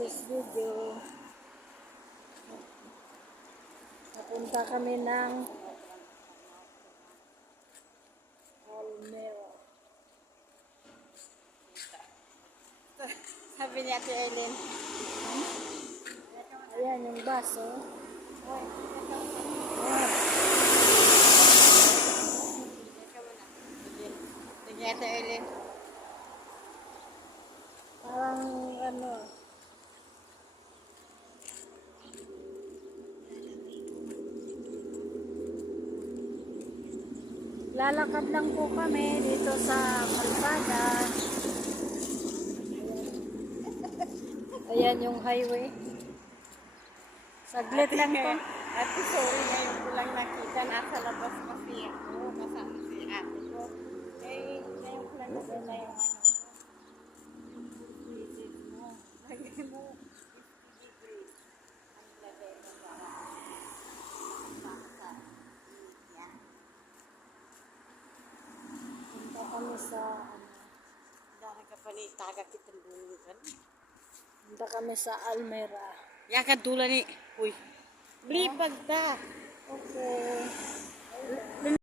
this video. Napunta kami ng Almera. Sabi niya Ate Eileen. Ayan yung bus, oh. Sige Ate Eileen. Parang ano, lalakad lang po kami dito sa kalsada. Ayan yung highway. Saglit lang po. Ate, sorry, ngayon ko lang nakita. Nasa labas kasi ako. Kasama si ate ko. Eh, ngayon ko lang nakita yung ano. Visit mo. Lagay mo. Ang lagay mo ba? Baka. Yan. Punta kami sa Dahil ka pa ni taga kitang bulungan. punta kami sa Almera. Yan ka dula ni. Uy. Blipag ta. Okay.